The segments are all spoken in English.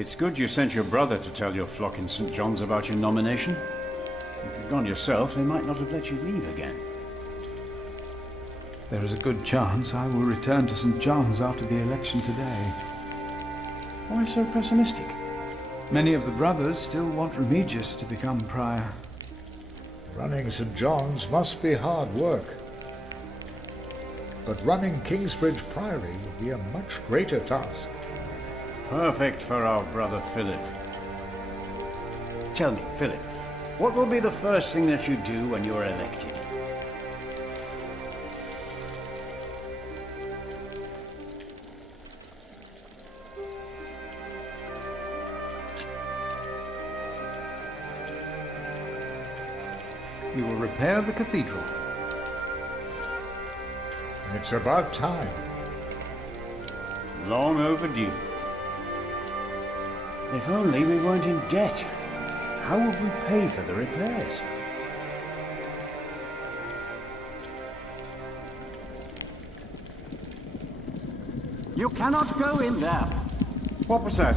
It's good you sent your brother to tell your flock in St. John's about your nomination. If you'd gone yourself, they might not have let you leave again. There is a good chance I will return to St. John's after the election today. Why so pessimistic? Many of the brothers still want Remigius to become prior. Running St. John's must be hard work. But running Kingsbridge Priory would be a much greater task. Perfect for our brother Philip. Tell me, Philip, what will be the first thing that you do when you are elected? We will repair the cathedral. It's about time. Long overdue. If only we weren't in debt. How would we pay for the repairs? You cannot go in there. What was that?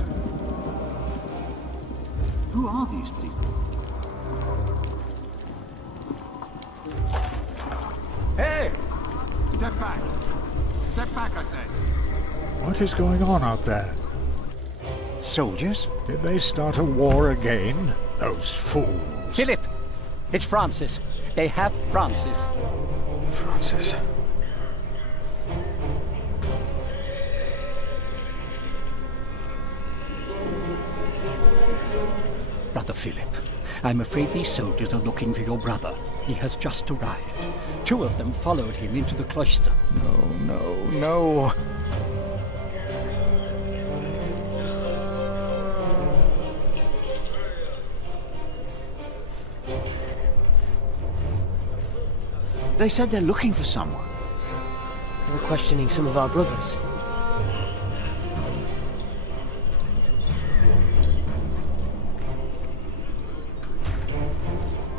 Who are these people? Hey! Step back. Step back, I said. What is going on out there? Soldiers? Did they start a war again? Those fools. Philip! It's Francis. They have Francis. Francis. Brother Philip, I'm afraid these soldiers are looking for your brother. He has just arrived. 2 of them followed him into the cloister. No. They said they're looking for someone. They were questioning some of our brothers.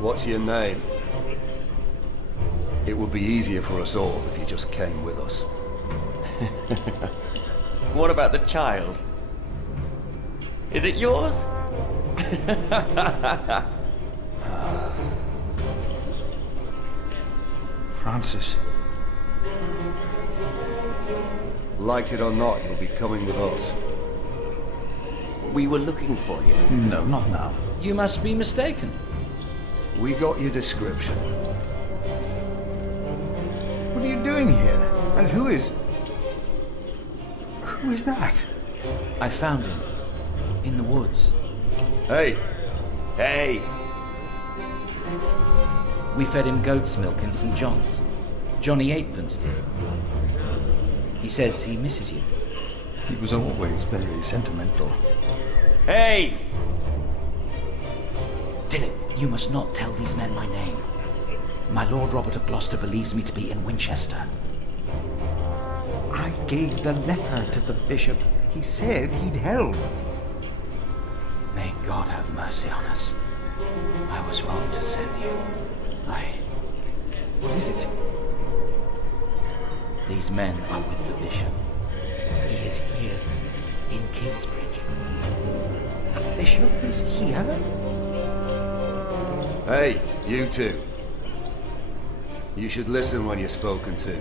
What's your name? It would be easier for us all if you just came with us. What about the child? Is it yours? Francis. Like it or not, you'll be coming with us. We were looking for you. No, not now. You must be mistaken. We got your description. What are you doing here? And who is that? I found him. In the woods. Hey! Hey! We fed him goat's milk in St. John's. Johnny Eightpence did. He says he misses you. He was always very sentimental. Hey! Philip, you must not tell these men my name. My Lord Robert of Gloucester believes me to be in Winchester. I gave the letter to the bishop. He said he'd help. May God have mercy on us. I was wrong to send you. What is it? These men are with the bishop. He is here, in Kingsbridge. The bishop is here? Hey, you two. You should listen when you're spoken to.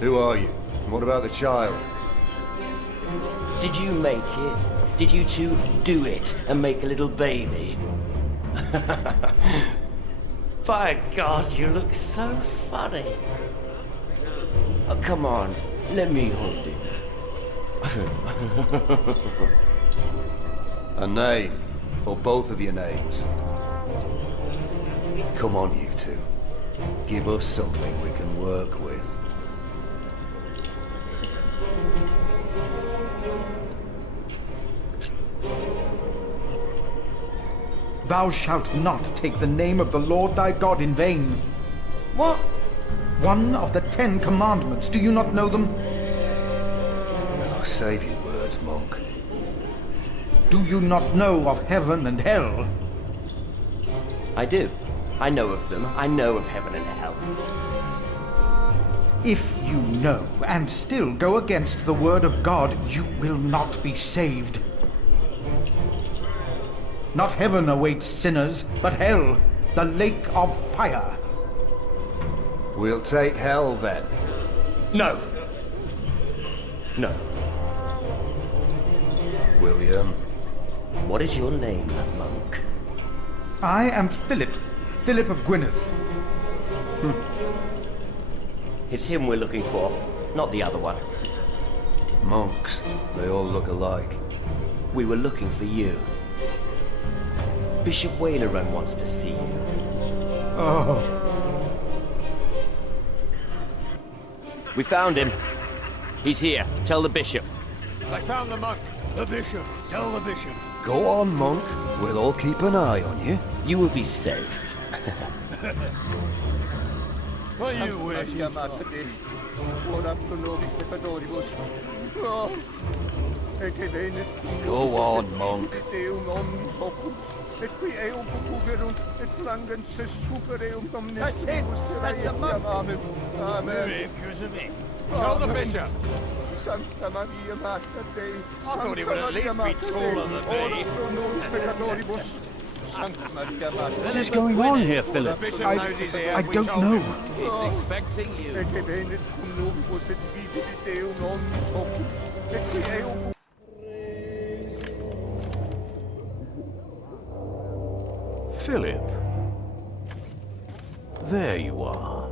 Who are you? And what about the child? Did you make it? Did you two do it and make a little baby? By God, you look so funny. Oh, come on, let me hold you. A name, or both of your names. Come on, you two. Give us something we can work with. Thou shalt not take the name of the Lord thy God in vain. What? One of the 10 commandments. Do you not know them? Now, save your words, monk. Do you not know of heaven and hell? I do. I know of them. I know of heaven and hell. If you know and still go against the word of God, you will not be saved. Not heaven awaits sinners, but hell, the lake of fire. We'll take hell then. No. No. William. What is your name, monk? I am Philip, Philip of Gwynedd. It's him we're looking for, not the other one. Monks, they all look alike. We were looking for you. Bishop Waileran wants to see you. Oh. We found him. He's here. Tell the bishop. I found the monk. The bishop. Tell the bishop. Go on, monk. We'll all keep an eye on you. You will be safe. What are you waiting for? Go on, monk. That's it. That's the monk. Tell the bishop. Santa Maria Mater Dei. I thought he would at least be taller than me. What is going on here, Philip? I don't know. He's expecting you. Philip. There you are.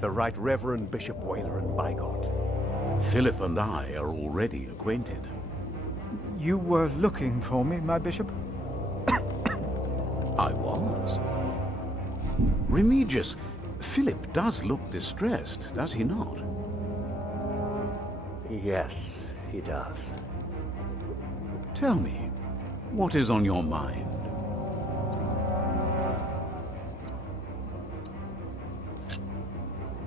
The Right Reverend Bishop Waileran, by God. Philip and I are already acquainted. You were looking for me, my bishop? I was. Remigius, Philip does look distressed, does he not? Yes, he does. Tell me, what is on your mind?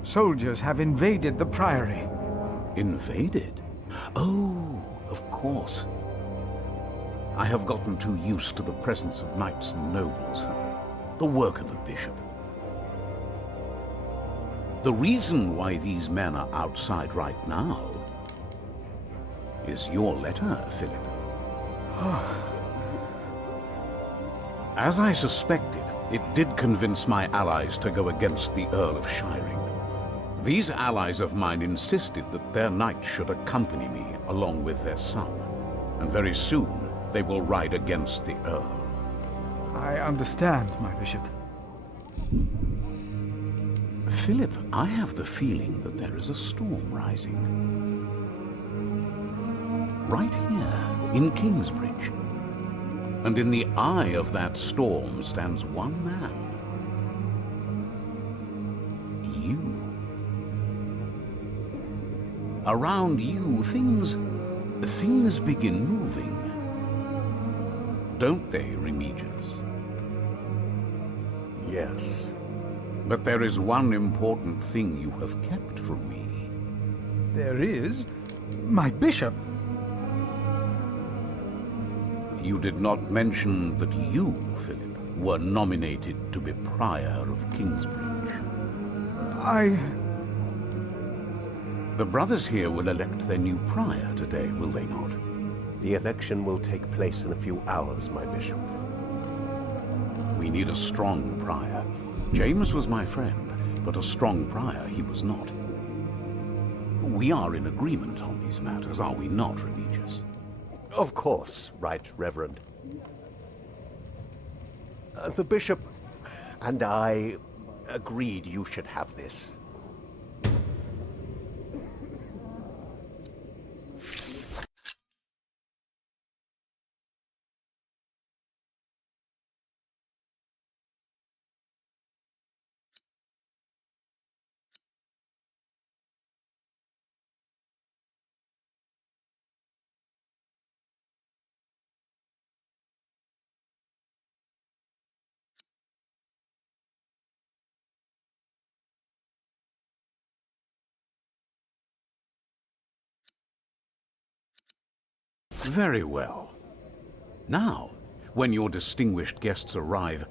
Soldiers have invaded the priory. Invaded? Oh, of course. I have gotten too used to the presence of knights and nobles. The work of a bishop. The reason why these men are outside right now is your letter, Philip. As I suspected, it did convince my allies to go against the Earl of Shiring. These allies of mine insisted that their knights should accompany me along with their son, and very soon they will ride against the Earl. I understand, my bishop. Philip, I have the feeling that there is a storm rising. Right here, in Kingsbridge. And in the eye of that storm stands one man. You. Around you, things begin moving. Don't they, Remigius? Yes. But there is one important thing you have kept from me. There is? My bishop? You did not mention that you, Philip, were nominated to be Prior of Kingsbridge. The brothers here will elect their new prior today, will they not? The election will take place in a few hours, my bishop. We need a strong prior. James was my friend, but a strong prior he was not. We are in agreement on these matters, are we not, Remigius? Of course, Right Reverend. The bishop and I agreed you should have this. Very well. Now, when your distinguished guests arrive,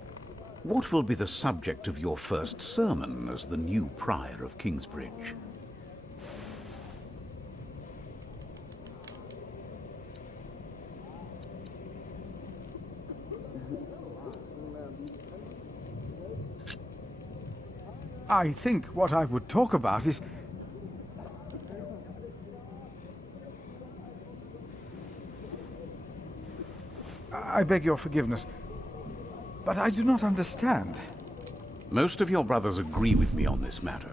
What will be the subject of your first sermon as the new prior of Kingsbridge? I think what I would talk about is... I beg your forgiveness, but I do not understand. Most of your brothers agree with me on this matter.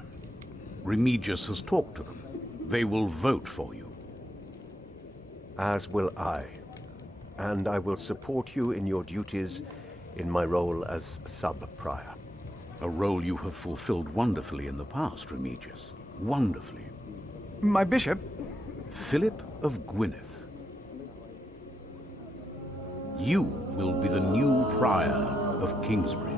Remigius has talked to them. They will vote for you. As will I. And I will support you in your duties in my role as sub-prior. A role you have fulfilled wonderfully in the past, Remigius. Wonderfully. My bishop? Philip of Gwynedd. You will be the new prior of Kingsbridge.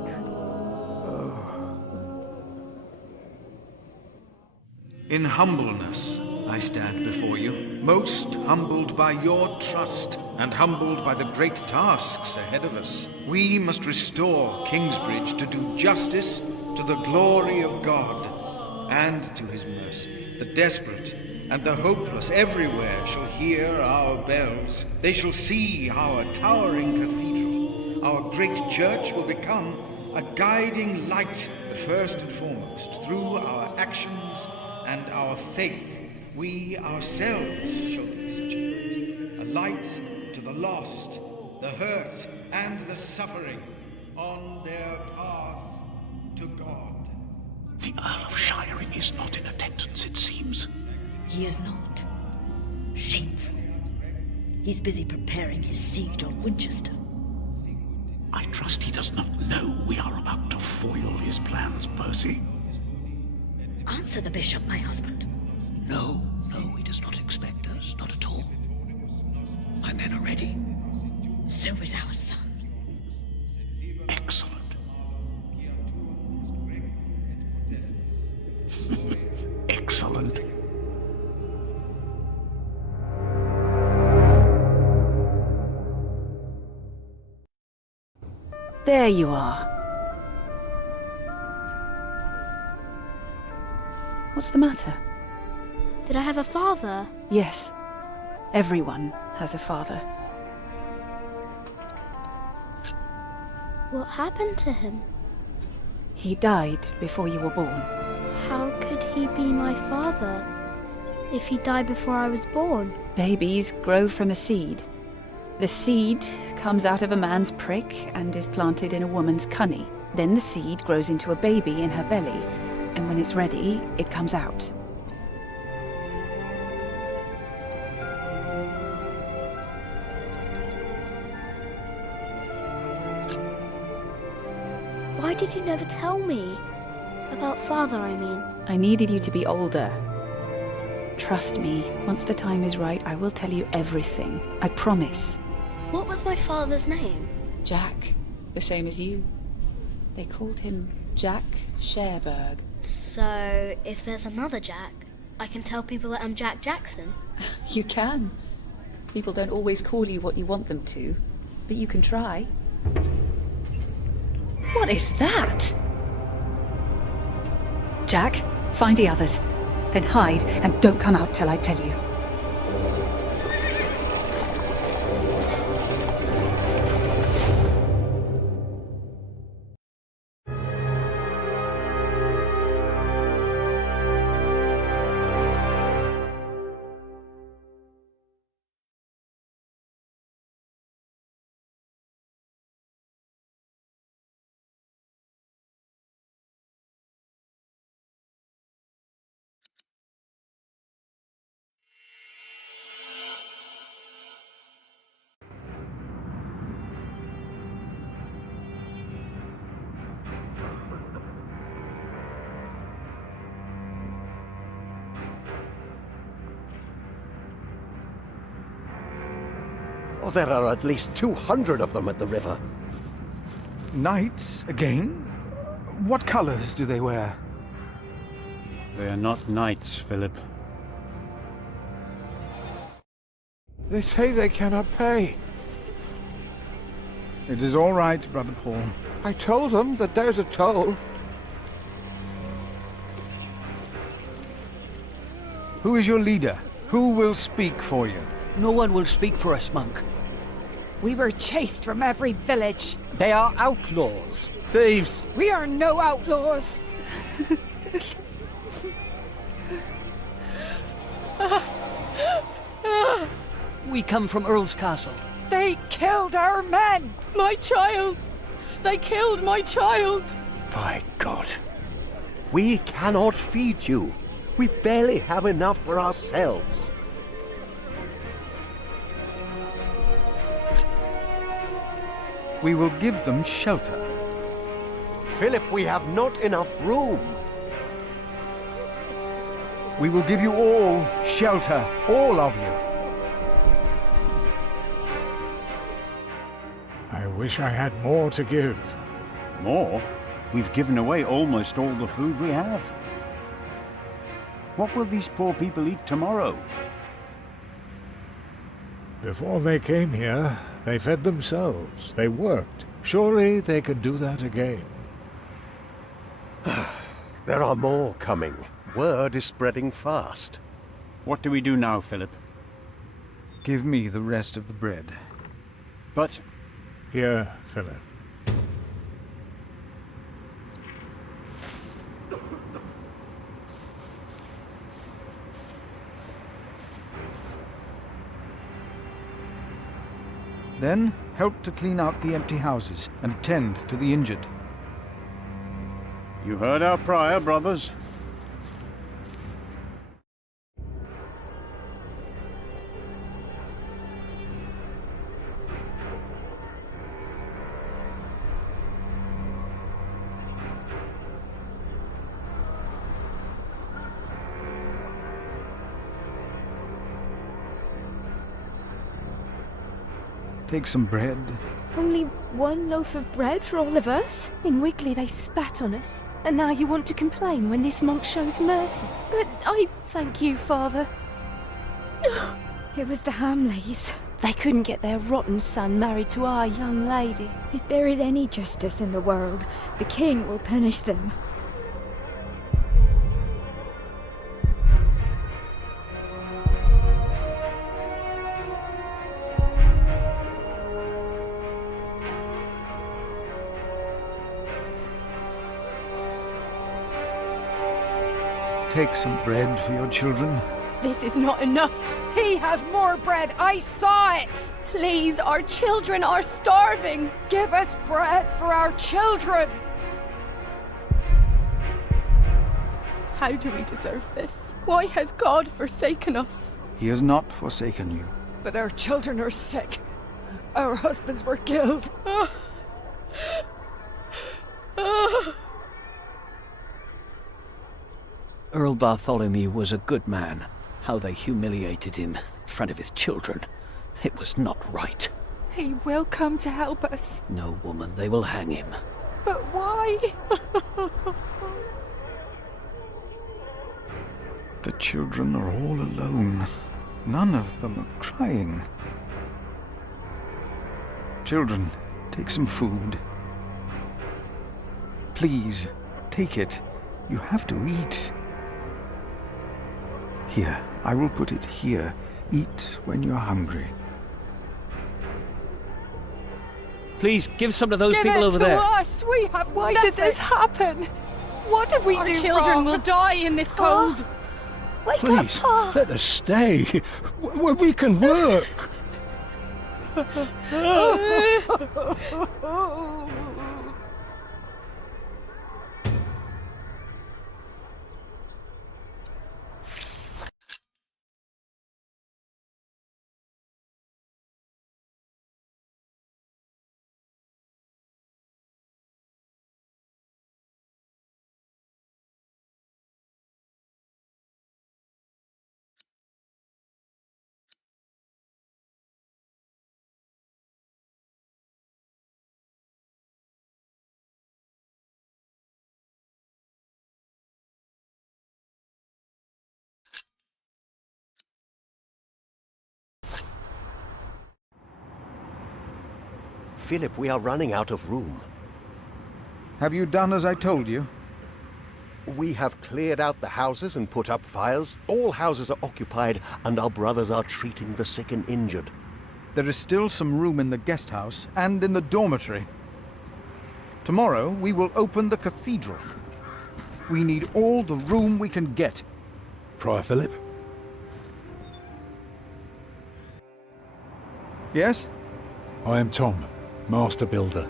In humbleness, I stand before you, most humbled by your trust and humbled by the great tasks ahead of us. We must restore Kingsbridge to do justice to the glory of God and to his mercy. The desperate and the hopeless everywhere shall hear our bells. They shall see our towering cathedral. Our great church will become a guiding light, the first and foremost, through our actions and our faith. We ourselves shall be such a light to the lost, the hurt, and the suffering on their path to God. The Earl of Shiring is not in attendance, it seems. He is not. Shameful. He's busy preparing his siege on Winchester. I trust he does not know we are about to foil his plans, Percy. Answer the bishop, my husband. No, he does not expect us, not at all. My men are ready. So is our son. Excellent. Excellent. There you are. What's the matter? Did I have a father? Yes. Everyone has a father. What happened to him? He died before you were born. How could he be my father if he died before I was born? Babies grow from a seed. The seed comes out of a man's prick and is planted in a woman's cunny. Then the seed grows into a baby in her belly, and when it's ready, it comes out. Why did you never tell me? About father, I mean. I needed you to be older. Trust me, once the time is right, I will tell you everything. I promise. What was my father's name? Jack, the same as you. They called him Jack Sherberg. So, if there's another Jack, I can tell people that I'm Jack Jackson? You can. People don't always call you what you want them to, but you can try. What is that? Jack, find the others. Then hide and don't come out till I tell you. Oh, there are at least 200 of them at the river. Knights, again? What colors do they wear? They are not knights, Philip. They say they cannot pay. It is all right, Brother Paul. I told them that there's a toll. Who is your leader? Who will speak for you? No one will speak for us, monk. We were chased from every village. They are outlaws. Thieves! We are no outlaws. We come from Earl's Castle. They killed our men! My child! They killed my child! By God. We cannot feed you. We barely have enough for ourselves. We will give them shelter. Philip, we have not enough room. We will give you all shelter, all of you. I wish I had more to give. More? We've given away almost all the food we have. What will these poor people eat tomorrow? Before they came here, they fed themselves. They worked. Surely they can do that again. There are more coming. Word is spreading fast. What do we do now, Philip? Give me the rest of the bread. But... Here, Philip. Then, help to clean out the empty houses and tend to the injured. You heard our prior, brothers. Take some bread. Only one loaf of bread for all of us? In Wiggly they spat on us, and now you want to complain when this monk shows mercy. But I... Thank you, Father. It was the Hamleys. They couldn't get their rotten son married to our young lady. If there is any justice in the world, the king will punish them. Take some bread for your children. This is not enough. He has more bread. I saw it. Please, our children are starving. Give us bread for our children. How do we deserve this? Why has God forsaken us? He has not forsaken you. But our children are sick. Our husbands were killed. Earl Bartholomew was a good man. How they humiliated him in front of his children. It was not right. He will come to help us. No, woman, they will hang him. But why? The children are all alone. None of them are crying. Children, take some food. Please, take it. You have to eat. Here, I will put it here. Eat when you're hungry. Please, give some to those people over there. Give it to us! We have Why did this happen? What did we do wrong? Our children will die in this cold. Wake Please, up, Pa! let us stay. We can work. Philip, we are running out of room. Have you done as I told you? We have cleared out the houses and put up fires. All houses are occupied, and our brothers are treating the sick and injured. There is still some room in the guest house and in the dormitory. Tomorrow, we will open the cathedral. We need all the room we can get. Prior Philip? Yes? I am Tom, Master Builder,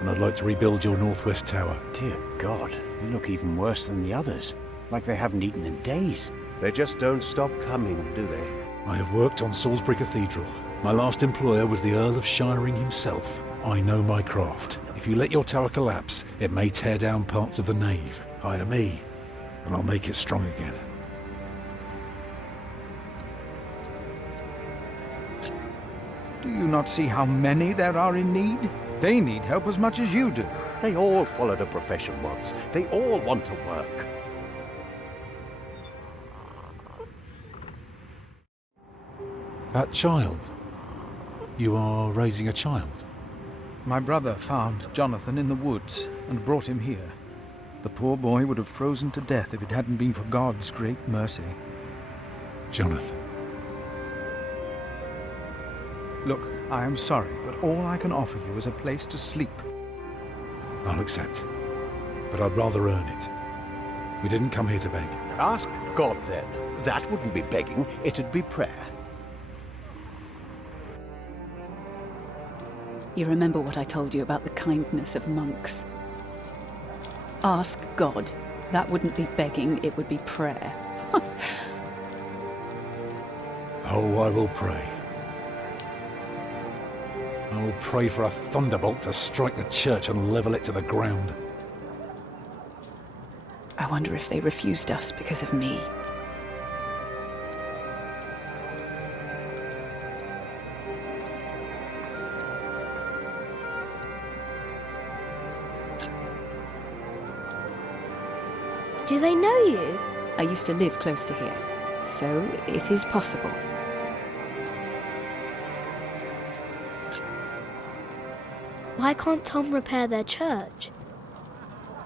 and I'd like to rebuild your northwest tower. Dear God, you look even worse than the others. Like they haven't eaten in days. They just don't stop coming, do they? I have worked on Salisbury Cathedral. My last employer was the Earl of Shiring himself. I know my craft. If you let your tower collapse, it may tear down parts of the nave. Hire me, and I'll make it strong again. Do you not see how many there are in need? They need help as much as you do. They all followed a profession once. They all want to work. That child? You are raising a child? My brother found Jonathan in the woods and brought him here. The poor boy would have frozen to death if it hadn't been for God's great mercy. Jonathan. Look, I am sorry, but all I can offer you is a place to sleep. I'll accept. But I'd rather earn it. We didn't come here to beg. Ask God, then. That wouldn't be begging, it'd be prayer. You remember what I told you about the kindness of monks? Ask God. That wouldn't be begging, it would be prayer. Oh, I will pray. I will pray for a thunderbolt to strike the church and level it to the ground. I wonder if they refused us because of me. Do they know you? I used to live close to here, so it is possible. Why can't Tom repair their church?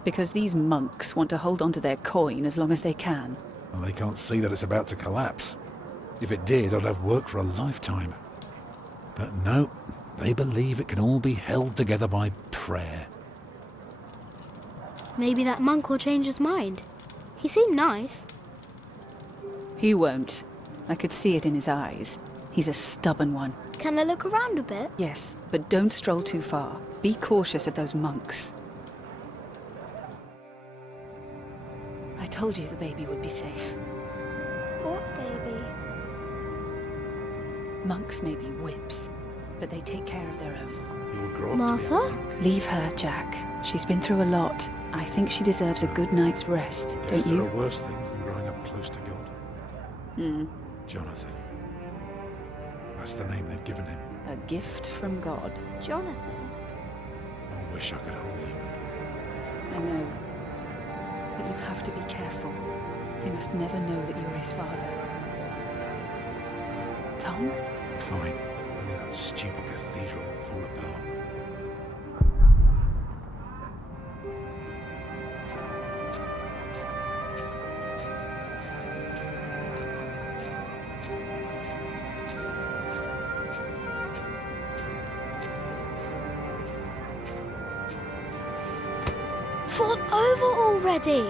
Because these monks want to hold on to their coin as long as they can. And they can't see that it's about to collapse. If it did, I'd have work for a lifetime. But no, they believe it can all be held together by prayer. Maybe that monk will change his mind. He seemed nice. He won't. I could see it in his eyes. He's a stubborn one. Can I look around a bit? Yes, but don't stroll too far. Be cautious of those monks. I told you the baby would be safe. What baby? Monks may be whips, but they take care of their own. He will grow up Martha? to be a monk. Leave her, Jack. She's been through a lot. I think she deserves a good night's rest, Yes, don't you? there are worse things than growing up close to God. Jonathan. That's the name they've given him. A gift from God. Jonathan? I wish I could hold him. I know. But you have to be careful. They must never know that you're his father. Tom? Fine. Only that stupid cathedral will fall apart. Fall over already!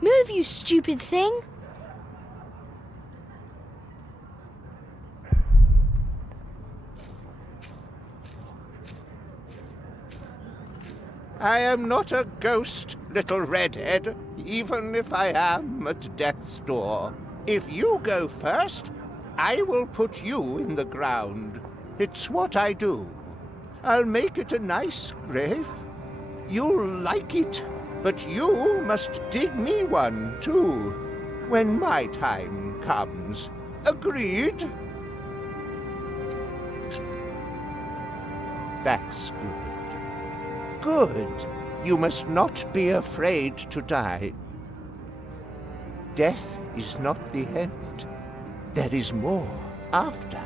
Move, you stupid thing! I am not a ghost, little redhead, even if I am at death's door. If you go first, I will put you in the ground. It's what I do. I'll make it a nice grave. You'll like it, but you must dig me one, too, when my time comes. Agreed? That's good. Good. You must not be afraid to die. Death is not the end. There is more after.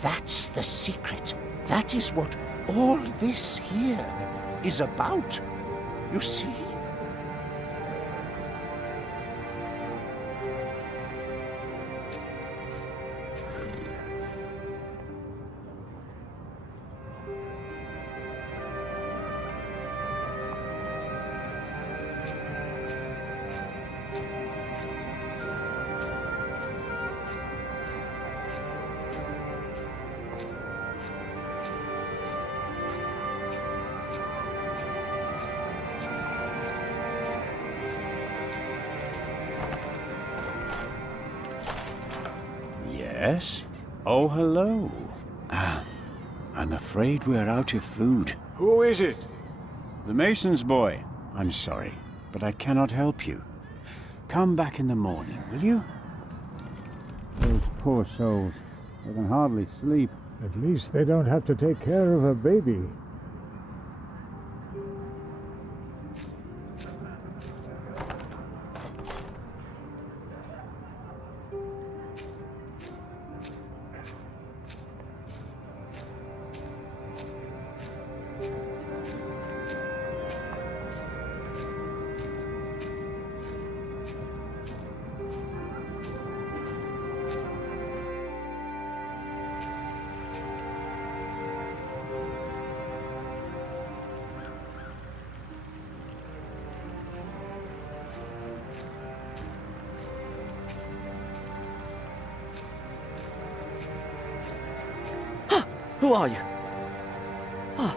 That's the secret. That is what all this here is about. You see? Yes? Oh, hello. I'm afraid we're out of food. Who is it? The mason's boy. I'm sorry, but I cannot help you. Come back in the morning, will you? Those poor souls. They can hardly sleep. At least they don't have to take care of a baby. Who are you? Ah,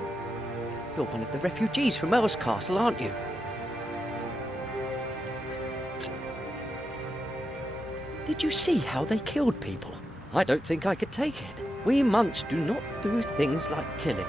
you're one of the refugees from Earl's Castle, aren't you? Did you see how they killed people? I don't think I could take it. We monks do not do things like killing.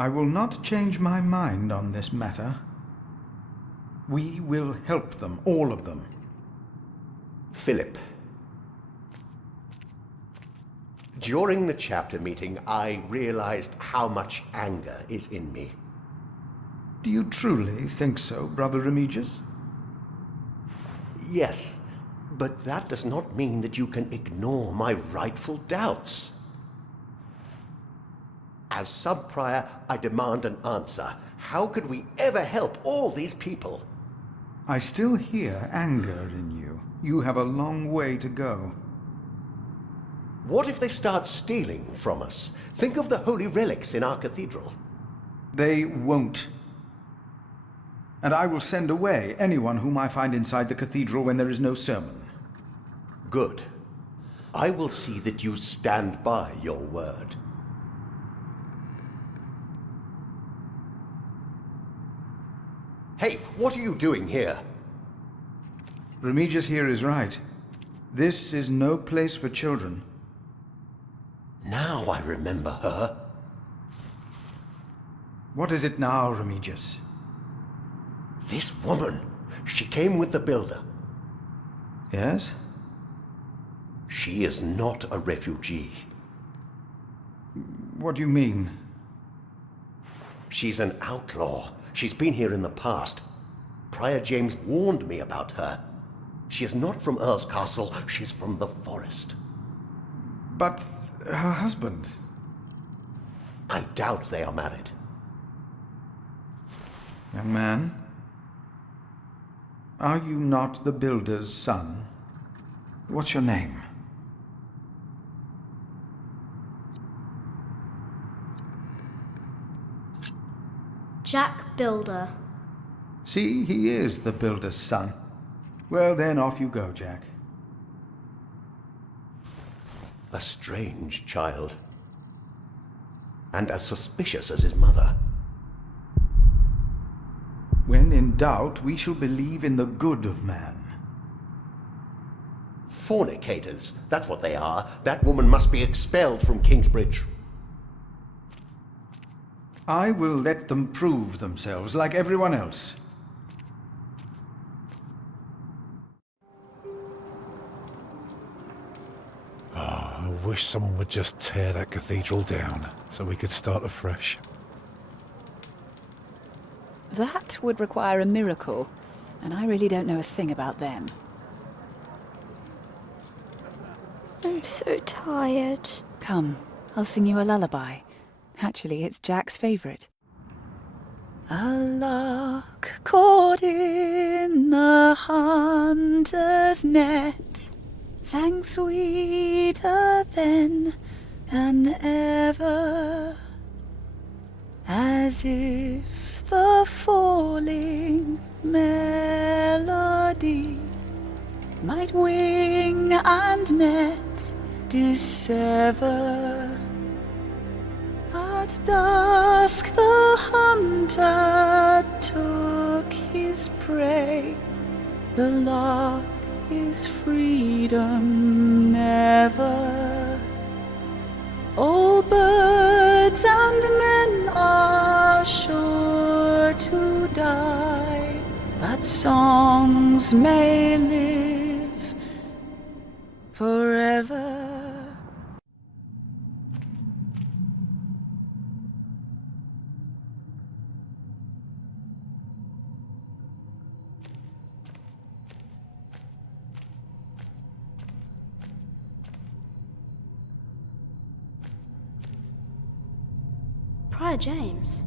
I will not change my mind on this matter. We will help them, all of them. Philip. During the chapter meeting, I realized how much anger is in me. Do you truly think so, Brother Remigius? Yes, but that does not mean that you can ignore my rightful doubts. As sub-prior, I demand an answer. How could we ever help all these people? I still hear anger in you. You have a long way to go. What if they start stealing from us? Think of the holy relics in our cathedral. They won't. And I will send away anyone whom I find inside the cathedral when there is no sermon. Good. I will see that you stand by your word. Hey, what are you doing here? Remigius here is right. This is no place for children. Now I remember her. What is it now, Remigius? This woman. She came with the builder. Yes? She is not a refugee. What do you mean? She's an outlaw. She's been here in the past. Prior James warned me about her. She is not from Earl's Castle. She's from the forest. But her husband? I doubt they are married. Young man, are you not the builder's son? What's your name? Jack Builder. See, he is the builder's son. Well, then off you go, Jack. A strange child. And as suspicious as his mother. When in doubt, we shall believe in the good of man. Fornicators, that's what they are. That woman must be expelled from Kingsbridge. I will let them prove themselves like everyone else. I wish someone would just tear that cathedral down so we could start afresh. That would require a miracle, and I really don't know a thing about them. I'm so tired. Come, I'll sing you a lullaby. Actually, it's Jack's favourite. A lark caught in a hunter's net sang sweeter then than ever, as if the falling melody might wing and net dissever. At dusk the hunter took his prey. The lark is freedom never. All birds and men are sure to die, but songs may live forever. Prior James.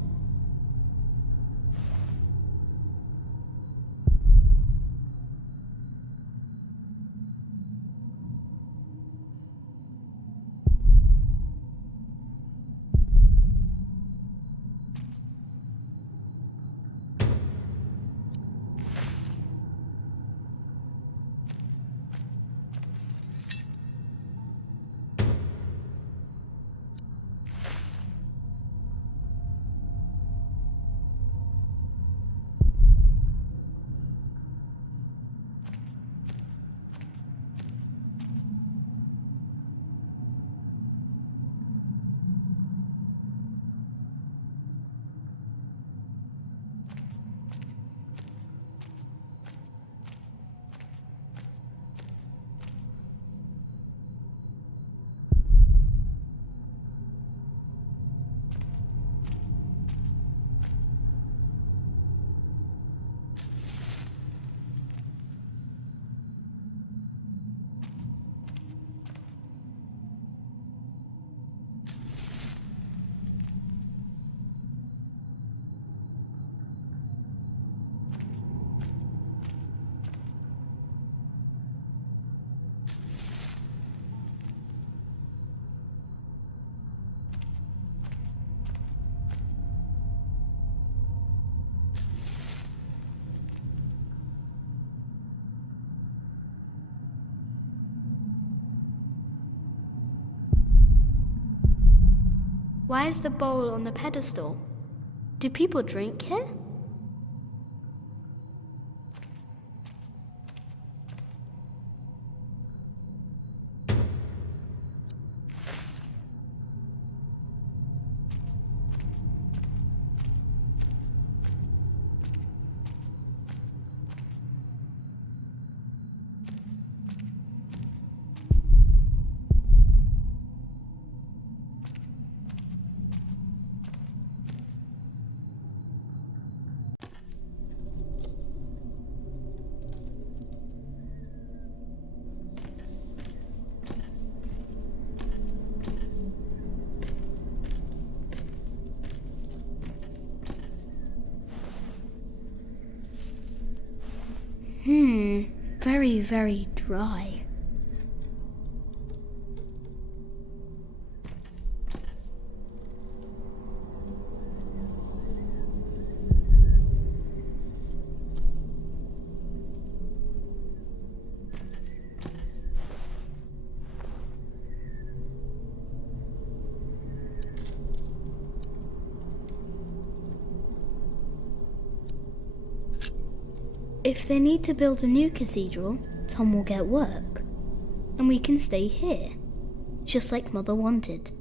Why is the bowl on the pedestal? Do people drink here? Very, very dry. If they need to build a new cathedral, Tom will get work. And we can stay here, just like Mother wanted.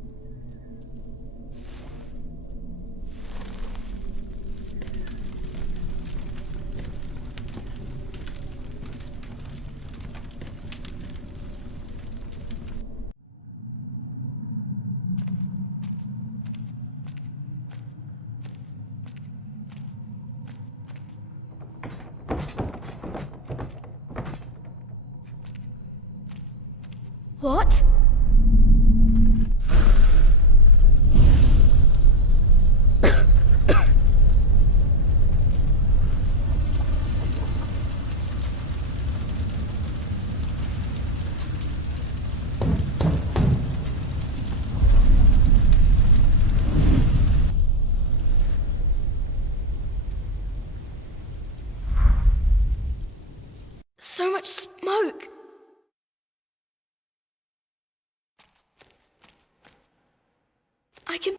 What? So much smoke! I can...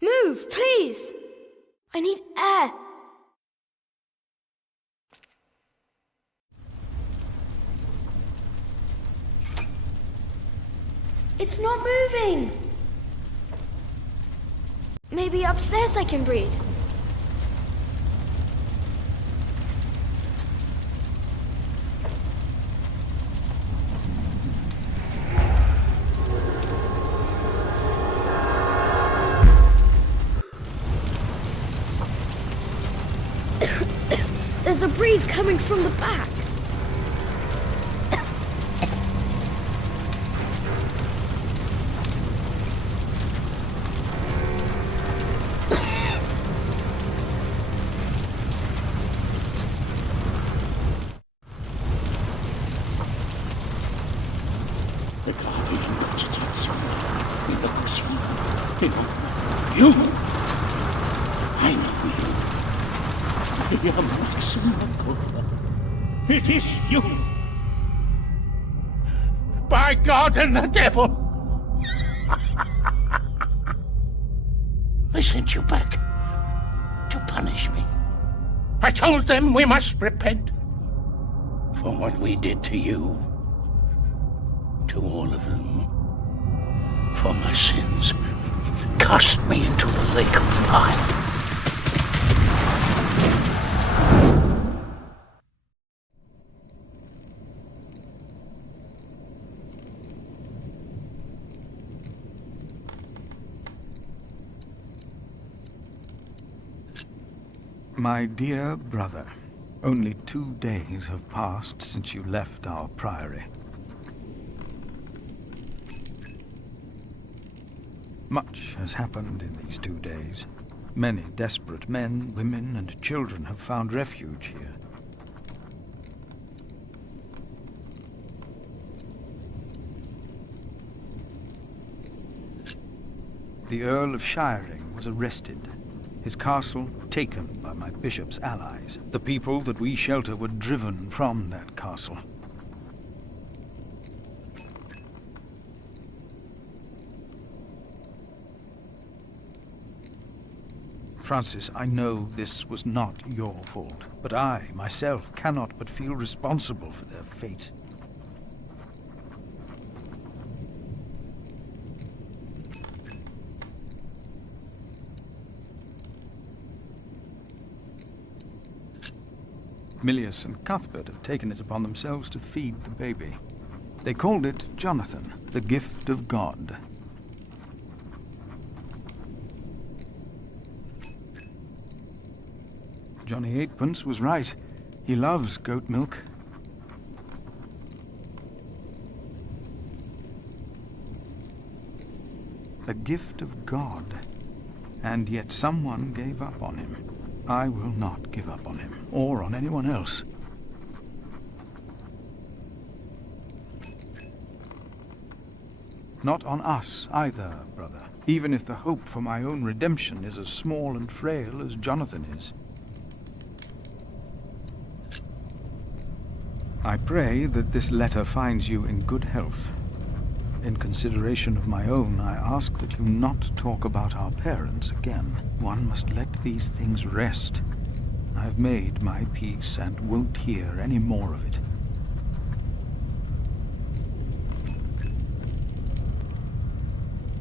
Move, please! I need air! It's not moving! Maybe upstairs I can breathe. There's a breeze coming from the back. You? I know you. Your maximum. It is you. By God and the devil. They sent you back to punish me. I told them we must repent for what we did to you. To all of them. For my sins. Cast me into the lake of fire. My dear brother, only 2 days have passed since you left our priory. Much has happened in these 2 days. Many desperate men, women, and children have found refuge here. The Earl of Shiring was arrested. His castle taken by my bishop's allies. The people that we shelter were driven from that castle. Francis, I know this was not your fault, but I, myself, cannot but feel responsible for their fate. Milius and Cuthbert have taken it upon themselves to feed the baby. They called it Jonathan, the gift of God. Johnny Eightpence was right. He loves goat milk. The gift of God. And yet someone gave up on him. I will not give up on him, or on anyone else. Not on us either, brother. Even if the hope for my own redemption is as small and frail as Jonathan is. I pray that this letter finds you in good health. In consideration of my own, I ask that you not talk about our parents again. One must let these things rest. I have made my peace and won't hear any more of it.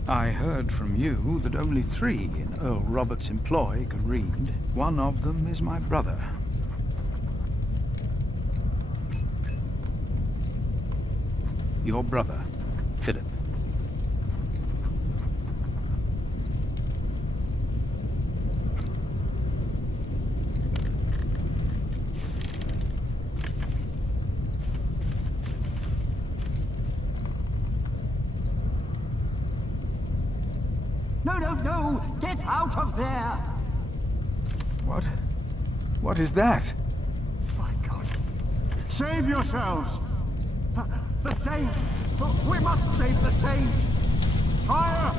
I heard from you that only 3 in Earl Robert's employ can read. One of them is my brother. Your brother, Philip. No! Get out of there! What? What is that? My God! Save yourselves! The saint! We must save the saint! Fire!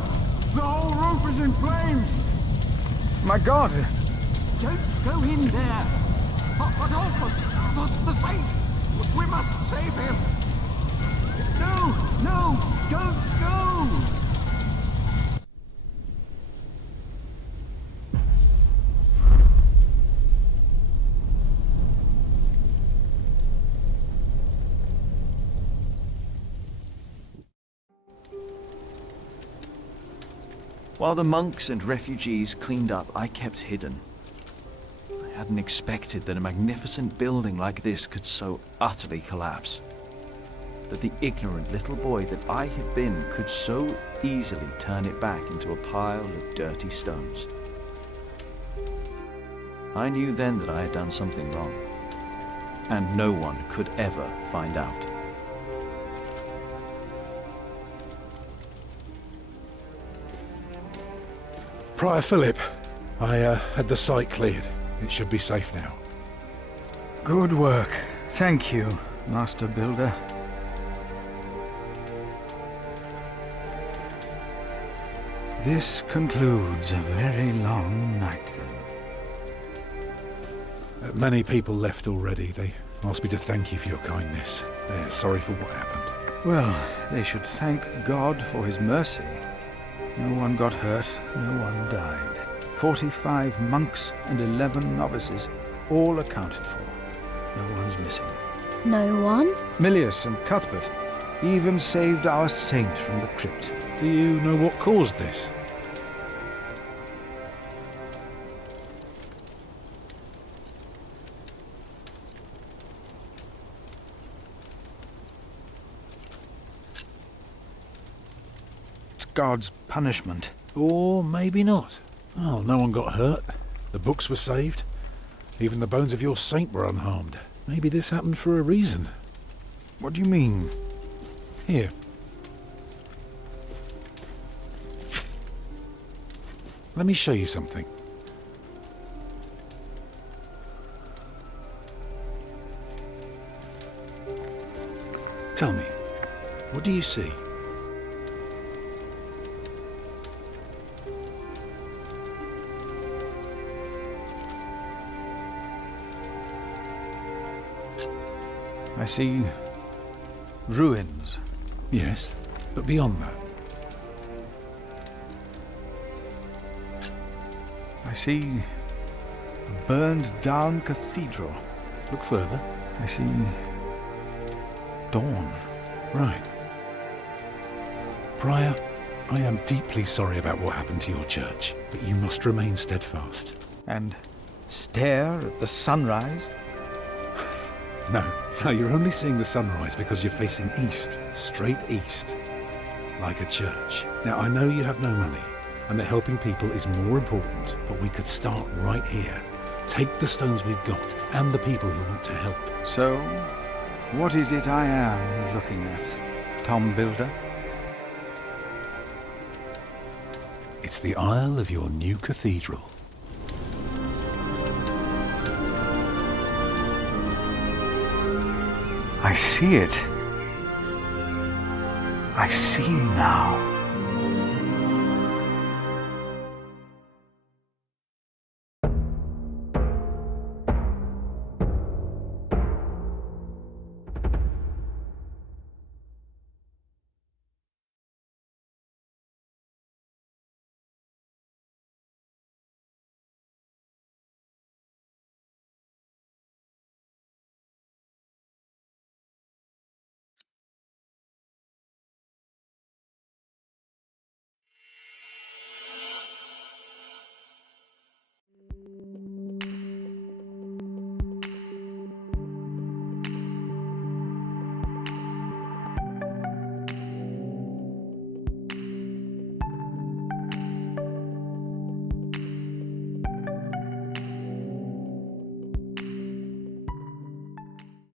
The whole roof is in flames! My God! Don't go in there! But Alphys! The saint! We must save him! No! Don't go! While the monks and refugees cleaned up, I kept hidden. I hadn't expected that a magnificent building like this could so utterly collapse. That the ignorant little boy that I had been could so easily turn it back into a pile of dirty stones. I knew then that I had done something wrong, and no one could ever find out. Prior Philip, I had the site cleared. It should be safe now. Good work. Thank you, Master Builder. This concludes a very long night, then. Many people left already. They asked me to thank you for your kindness. They're sorry for what happened. Well, they should thank God for his mercy. No one got hurt, no one died. 45 monks and 11 novices, all accounted for. No one's missing. No one? Milius and Cuthbert even saved our saint from the crypt. Do you know what caused this? God's punishment. Or maybe not. Well, no one got hurt. The books were saved. Even the bones of your saint were unharmed. Maybe this happened for a reason. What do you mean? Here. Let me show you something. Tell me, what do you see? I see ruins. Yes, but beyond that. I see a burned down cathedral. Look further. I see dawn. Right. Prior, I am deeply sorry about what happened to your church, but you must remain steadfast. And stare at the sunrise? No, you're only seeing the sunrise because you're facing east, straight east, like a church. Now, I know you have no money, and that helping people is more important, but we could start right here. Take the stones we've got, and the people who want to help. So, what is it I am looking at, Tom Builder? It's the aisle of your new cathedral. I see it. I see now.